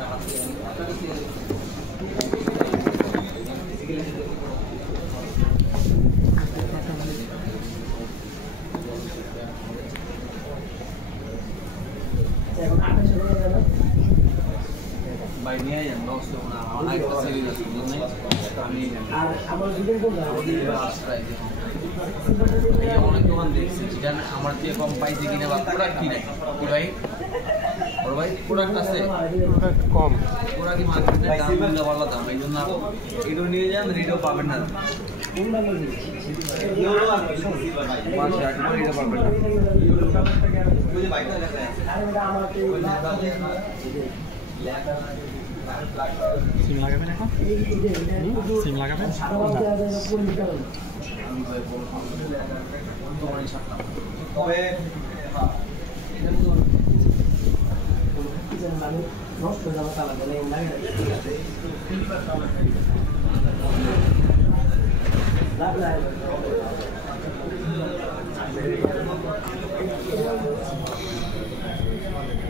By me, I am lost on our night series. অনেক দোকান দেখছি যেটা আমার দিয়ে কম পাইছে কিনা বা প্রোডাক্ট কি নাই কি ভাই ওর ভাই প্রোডাক্ট আছে কম ওরা কি মার্কেটে দাম মূল্য ভালো দাম এই জন্য এটাও নিয়ে যান রেটও পাবেন না সিম লাগাবেন এখন সিম লাগাবেন তবে নষ্ট হয়ে যাওয়া তালা গেলে লাভ